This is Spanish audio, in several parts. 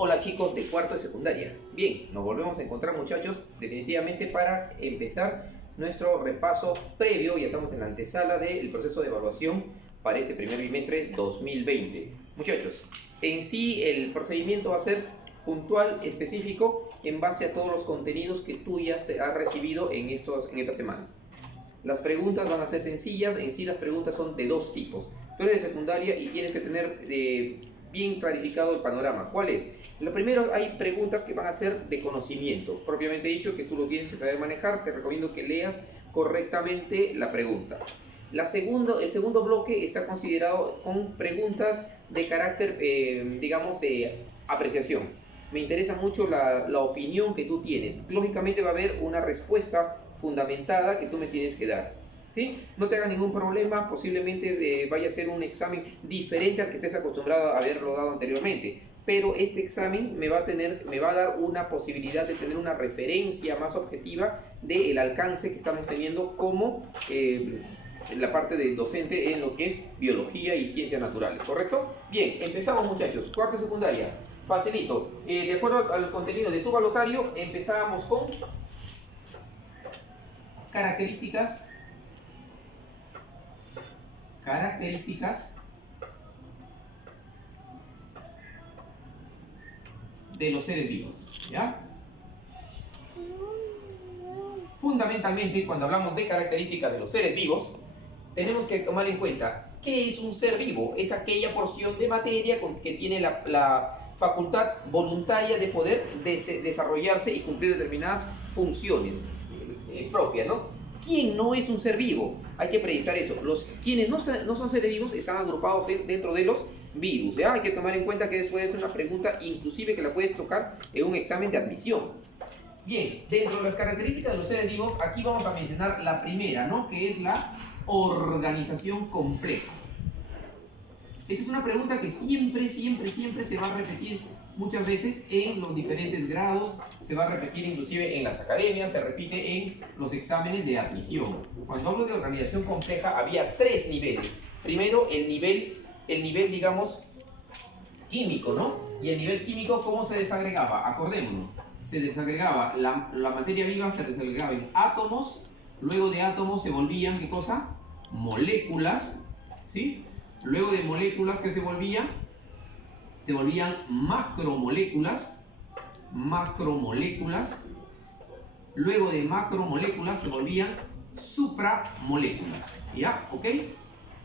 Hola chicos de cuarto de secundaria. Bien, nos volvemos a encontrar muchachos, definitivamente para empezar nuestro repaso previo. Ya estamos en la antesala del proceso de evaluación para este primer bimestre 2020. Muchachos, en sí el procedimiento va a ser puntual, específico, en base a todos los contenidos que tú ya has recibido en estas semanas. Las preguntas van a ser sencillas, en sí las preguntas son de dos tipos. Tú eres de secundaria y tienes que tener bien clarificado el panorama. ¿Cuál es? Lo primero, hay preguntas que van a ser de conocimiento, propiamente dicho, que tú lo tienes que saber manejar. Te recomiendo que leas correctamente la pregunta. El segundo bloque está considerado con preguntas de carácter, digamos, de apreciación. Me interesa mucho la opinión que tú tienes. Lógicamente va a haber una respuesta fundamentada que tú me tienes que dar. ¿Sí? No te haga ningún problema, posiblemente vaya a ser un examen diferente al que estés acostumbrado a haberlo dado anteriormente, pero este examen me va a dar una posibilidad de tener una referencia más objetiva del alcance que estamos teniendo como en la parte de docente en lo que es biología y ciencias naturales, ¿correcto? Bien, empezamos muchachos, cuarto de secundaria, facilito. De acuerdo al contenido de tu balotario, empezábamos con características de los seres vivos, ¿ya? Fundamentalmente, cuando hablamos de características de los seres vivos, tenemos que tomar en cuenta qué es un ser vivo. Es aquella porción de materia que tiene la facultad voluntaria de poder desarrollarse y cumplir determinadas funciones propias, ¿no? ¿Quién no es un ser vivo? Hay que precisar eso. Quienes no son seres vivos están agrupados dentro de los virus, ¿ya? Hay que tomar en cuenta que eso es una pregunta inclusive que la puedes tocar en un examen de admisión. Bien, dentro de las características de los seres vivos, aquí vamos a mencionar la primera, ¿no? Que es la organización compleja. Esta es una pregunta que siempre se va a repetir muchas veces en los diferentes grados, se va a repetir inclusive en las academias, se repite en los exámenes de admisión. Cuando hablo de organización compleja, había tres niveles. Primero, el nivel, digamos, químico, ¿no? Y el nivel químico, ¿cómo se desagregaba? Acordémonos, se desagregaba la materia viva, se desagregaba en átomos, luego de átomos se volvían, ¿qué cosa? Moléculas, ¿sí? Luego de moléculas, ¿qué se volvían? Se volvían macromoléculas. Luego de macromoléculas se volvían supramoléculas, ¿ya? ¿Ok?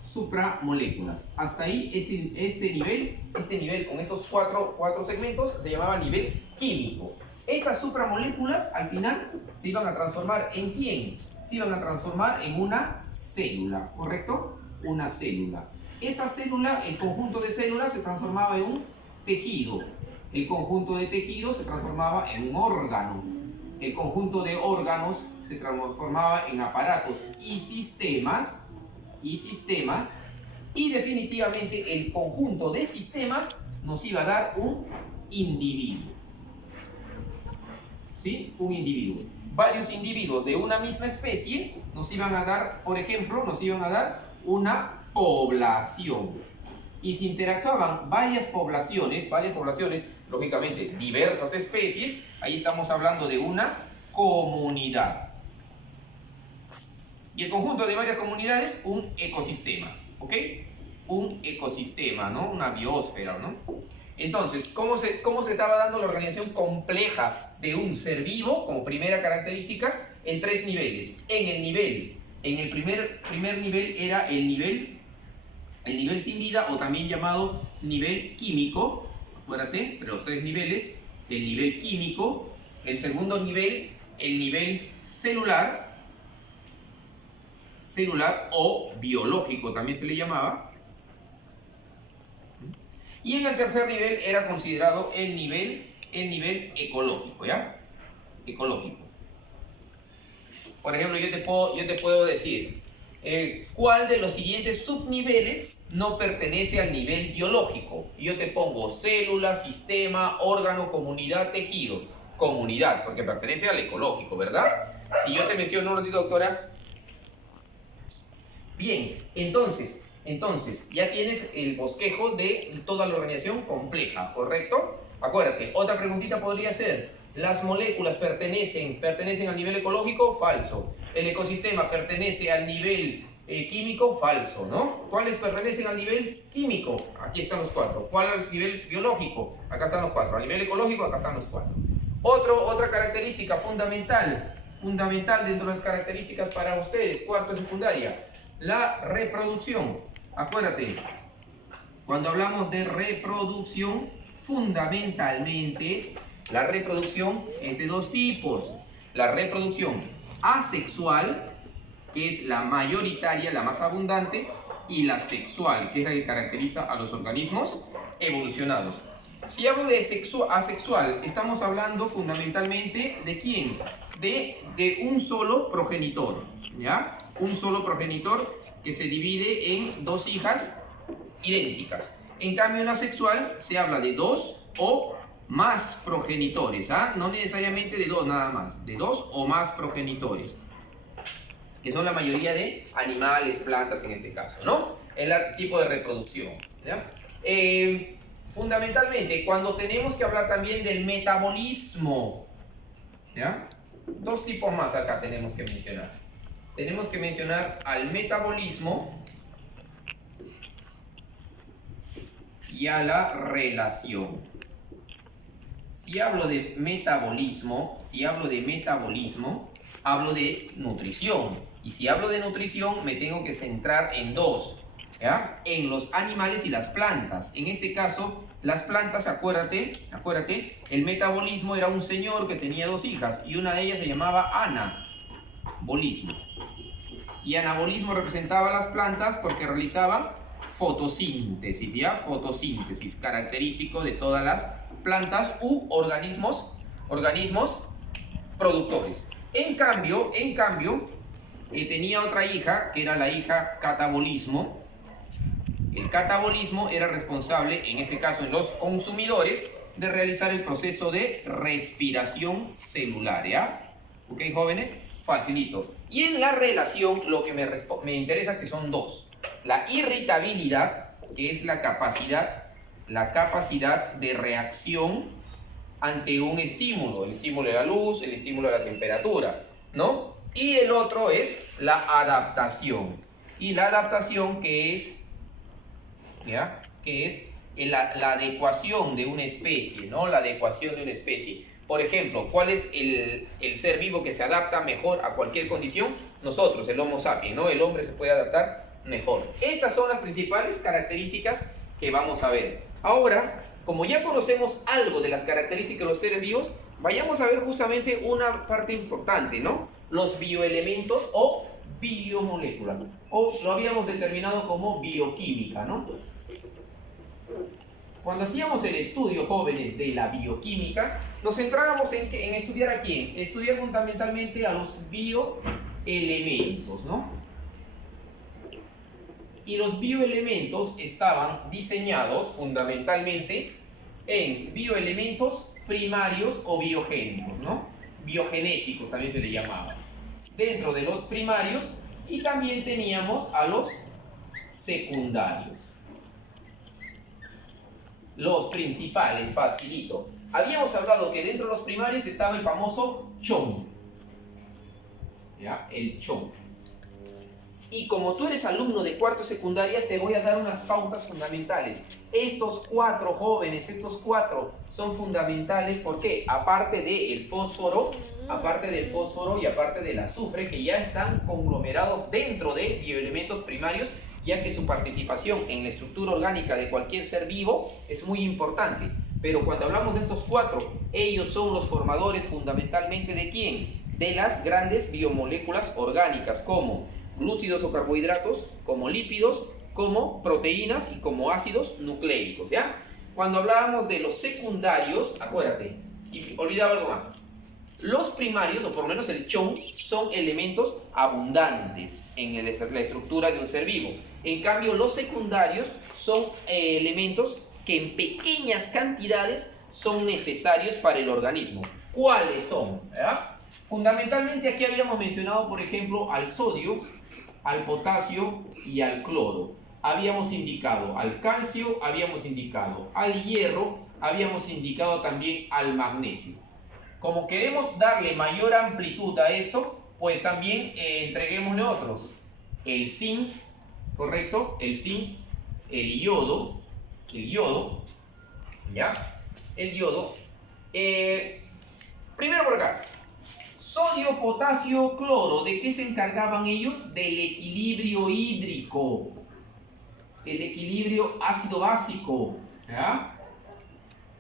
Supramoléculas. Hasta ahí este nivel con estos cuatro segmentos se llamaba nivel químico. Estas supramoléculas al final se iban a transformar ¿en quién? Se iban a transformar en una célula, ¿correcto? Una célula. Esa célula, el conjunto de células se transformaba en un tejido. El conjunto de tejidos se transformaba en un órgano. El conjunto de órganos se transformaba en aparatos y sistemas. Y definitivamente el conjunto de sistemas nos iba a dar un individuo. ¿Sí? Un individuo. Varios individuos de una misma especie nos iban a dar, por ejemplo, una población. Y si interactuaban varias poblaciones, lógicamente diversas especies, ahí estamos hablando de una comunidad. Y el conjunto de varias comunidades, un ecosistema, ¿ok? Un ecosistema, ¿no? Una biosfera, ¿no? Entonces, ¿cómo se estaba dando la organización compleja de un ser vivo como primera característica? En tres niveles. En el primer nivel era el nivel sin vida, o también llamado nivel químico. Acuérdate, de los tres niveles, el nivel químico. El segundo nivel, el nivel celular o biológico también se le llamaba. Y en el tercer nivel era considerado el nivel ecológico, ¿ya? Ecológico. Por ejemplo, yo te puedo decir, ¿cuál de los siguientes subniveles no pertenece al nivel biológico? Yo te pongo célula, sistema, órgano, comunidad, tejido. Comunidad, porque pertenece al ecológico, ¿verdad? Si yo te menciono un ratito, doctora. Bien, entonces ya tienes el bosquejo de toda la organización compleja, ¿correcto? Acuérdate, otra preguntita podría ser, ¿las moléculas pertenecen al nivel ecológico? Falso. ¿El ecosistema pertenece al nivel químico? Falso, ¿no? ¿Cuáles pertenecen al nivel químico? Aquí están los 4. ¿Cuál al nivel biológico? Acá están los 4. Al nivel ecológico, acá están los 4. Otra característica fundamental dentro de las características para ustedes, cuarto de secundaria, la reproducción. Acuérdate, cuando hablamos de reproducción, fundamentalmente, la reproducción es de dos tipos. La reproducción asexual, que es la mayoritaria, la más abundante, y la sexual, que es la que caracteriza a los organismos evolucionados. Si hablo de asexual, estamos hablando fundamentalmente ¿de quién? De un solo progenitor, ¿ya? Un solo progenitor que se divide en dos hijas idénticas. En cambio, en asexual se habla de dos o más progenitores, ¿ah? No necesariamente de dos nada más, de dos o más progenitores, que son la mayoría de animales, plantas en este caso, ¿no? El tipo de reproducción, ¿ya? Fundamentalmente, cuando tenemos que hablar también del metabolismo, ¿ya? Dos tipos más acá tenemos que mencionar. Tenemos que mencionar al metabolismo y a la relación. Si hablo de metabolismo, hablo de nutrición. Y si hablo de nutrición, me tengo que centrar en dos, ¿ya? En los animales y las plantas. En este caso, las plantas, acuérdate, el metabolismo era un señor que tenía dos hijas y una de ellas se llamaba anabolismo. Y anabolismo representaba a las plantas porque realizaba fotosíntesis, ¿ya? Fotosíntesis, característico de todas las plantas u organismos productores. En cambio, tenía otra hija, que era la hija catabolismo. El catabolismo era responsable, en este caso en los consumidores, de realizar el proceso de respiración celular, ¿ya? ¿Ok, jóvenes? Facilito. Y en la relación, lo que me interesa que son dos. La irritabilidad, que es la capacidad de reacción ante un estímulo. El estímulo de la luz, el estímulo de la temperatura, ¿no? Y el otro es la adaptación. Y la adaptación que es, ¿ya? Que es la adecuación de una especie, ¿no? La adecuación de una especie. Por ejemplo, ¿cuál es el ser vivo que se adapta mejor a cualquier condición? Nosotros, el Homo sapiens, ¿no? El hombre se puede adaptar mejor. Estas son las principales características que vamos a ver. Ahora, como ya conocemos algo de las características de los seres vivos, vayamos a ver justamente una parte importante, ¿no? Los bioelementos o biomoléculas, o lo habíamos determinado como bioquímica, ¿no? Cuando hacíamos el estudio, jóvenes, de la bioquímica, nos centrábamos en estudiar a quién, estudiar fundamentalmente a los bioelementos, ¿no? Y los bioelementos estaban diseñados fundamentalmente en bioelementos primarios o biogénicos, ¿no? Biogenésicos también se le llamaba. Dentro de los primarios, y también teníamos a los secundarios. Los principales, facilito. Habíamos hablado que dentro de los primarios estaba el famoso CHON, ¿ya? El CHON. Y como tú eres alumno de cuarto secundaria, te voy a dar unas pautas fundamentales. Estos cuatro jóvenes, son fundamentales porque aparte del fósforo y aparte del azufre, que ya están conglomerados dentro de bioelementos primarios, ya que su participación en la estructura orgánica de cualquier ser vivo es muy importante. Pero cuando hablamos de estos cuatro, ellos son los formadores fundamentalmente ¿de quién? De las grandes biomoléculas orgánicas, como glúcidos o carbohidratos, como lípidos, como proteínas y como ácidos nucleicos, ¿ya? Cuando hablábamos de los secundarios, acuérdate, y olvidaba algo más. Los primarios, o por lo menos el CHON, son elementos abundantes en la estructura de un ser vivo. En cambio, los secundarios son elementos que en pequeñas cantidades son necesarios para el organismo. ¿Cuáles son? ¿Verdad? Fundamentalmente aquí habíamos mencionado, por ejemplo, al sodio, al potasio y al cloro. Habíamos indicado al calcio, habíamos indicado al hierro, habíamos indicado también al magnesio. Como queremos darle mayor amplitud a esto, pues también entreguémosle otros. El zinc, ¿correcto? El zinc, el yodo, ¿ya? El yodo. Primero por acá. Sodio, potasio, cloro. ¿De qué se encargaban ellos? Del equilibrio hídrico. El equilibrio ácido-básico. ¿Ya?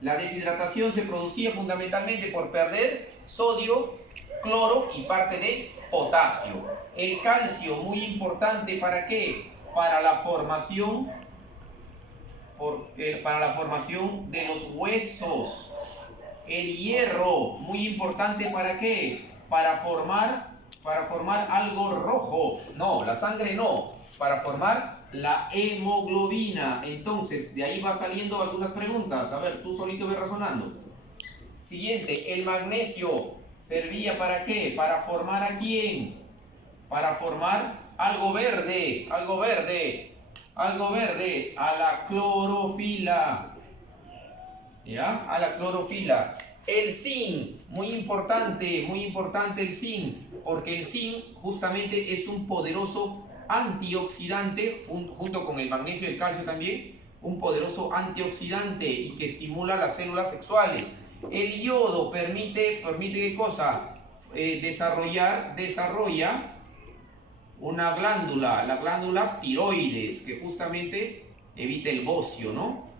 La deshidratación se producía fundamentalmente por perder sodio, cloro y parte de potasio. El calcio, muy importante, ¿para qué? Para la formación, de los huesos. El hierro, muy importante, ¿para qué? Para formar algo rojo. No, la sangre no. Para formar la hemoglobina. Entonces, de ahí va saliendo algunas preguntas. A ver, tú solito ve razonando. Siguiente, el magnesio servía ¿para qué? Para formar ¿a quién? Para formar algo verde, a la clorofila. ¿Ya? A la clorofila. El zinc, muy importante el zinc, porque el zinc justamente es un poderoso antioxidante, junto con el magnesio y el calcio también, un poderoso antioxidante y que estimula las células sexuales. El yodo permite ¿qué cosa? Desarrolla una glándula, la glándula tiroides, que justamente evita el bocio, ¿no?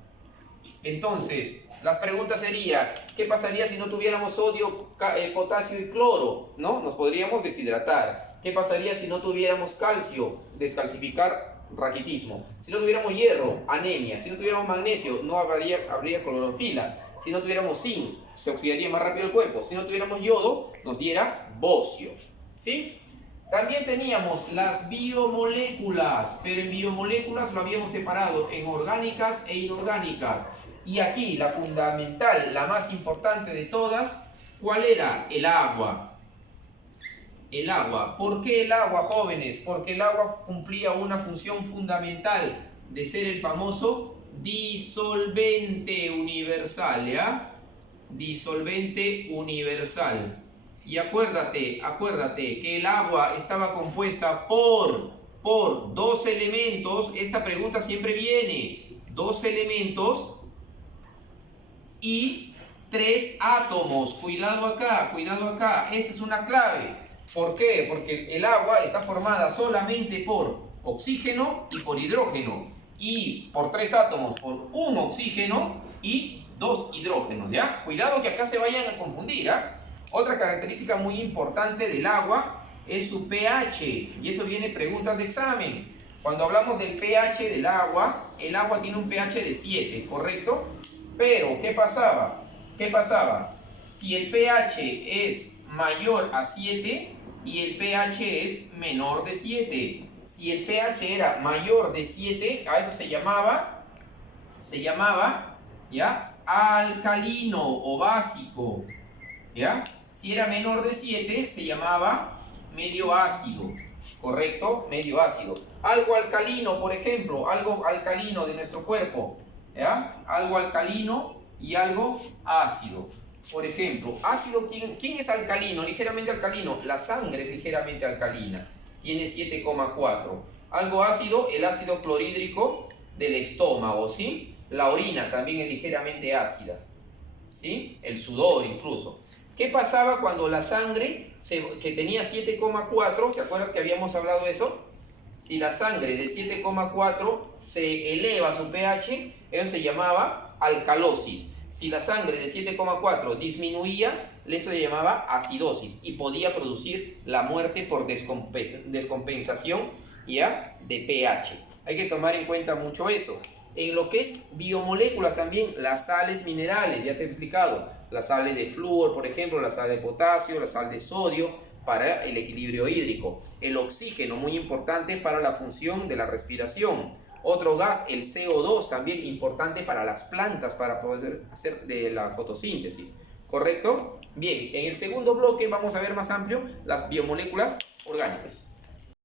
Entonces, las preguntas serían, ¿qué pasaría si no tuviéramos sodio, potasio y cloro? ¿No? Nos podríamos deshidratar. ¿Qué pasaría si no tuviéramos calcio? Descalcificar, raquitismo. Si no tuviéramos hierro, anemia. Si no tuviéramos magnesio, no habría clorofila. Si no tuviéramos zinc, se oxidaría más rápido el cuerpo. Si no tuviéramos yodo, nos diera bocio. ¿Sí? También teníamos las biomoléculas, pero en biomoléculas lo habíamos separado en orgánicas e inorgánicas. Y aquí la fundamental, la más importante de todas, ¿cuál era? El agua. El agua. ¿Por qué el agua, jóvenes? Porque el agua cumplía una función fundamental de ser el famoso disolvente universal, ¿ya? Disolvente universal. Y acuérdate que el agua estaba compuesta por dos elementos. Esta pregunta siempre viene. 2 elementos y 3 átomos. Cuidado acá. Esta es una clave. ¿Por qué? Porque el agua está formada solamente por oxígeno y por hidrógeno. Y por 3 átomos, por un oxígeno y 2 hidrógenos, ¿ya? Cuidado que acá se vayan a confundir, ¿ah? Otra característica muy importante del agua es su pH. Y eso viene en preguntas de examen. Cuando hablamos del pH del agua, el agua tiene un pH de 7, ¿correcto? Pero, ¿qué pasaba? Si el pH es mayor a 7 y el pH es menor de 7. Si el pH era mayor de 7, a eso se llamaba, ¿ya? Alcalino o básico, ¿ya? Si era menor de 7, se llamaba medio ácido, ¿correcto? Medio ácido. Algo alcalino, por ejemplo, algo alcalino de nuestro cuerpo, ¿ya? Algo alcalino y algo ácido. Por ejemplo, ácido, ¿quién es alcalino? Ligeramente alcalino. La sangre es ligeramente alcalina. Tiene 7,4. Algo ácido, el ácido clorhídrico del estómago, ¿sí? La orina también es ligeramente ácida, ¿sí? El sudor incluso. ¿Qué pasaba cuando la sangre, que tenía 7,4, ¿te acuerdas que habíamos hablado de eso? Si la sangre de 7,4 se eleva su pH, eso se llamaba alcalosis. Si la sangre de 7,4 disminuía, eso se llamaba acidosis y podía producir la muerte por descompensación, ¿ya? De pH. Hay que tomar en cuenta mucho eso. En lo que es biomoléculas también, las sales minerales, ya te he explicado. La sal de flúor, por ejemplo, la sal de potasio, la sal de sodio, para el equilibrio hídrico. El oxígeno, muy importante para la función de la respiración. Otro gas, el CO2, también importante para las plantas, para poder hacer de la fotosíntesis. ¿Correcto? Bien, en el segundo bloque vamos a ver más amplio las biomoléculas orgánicas.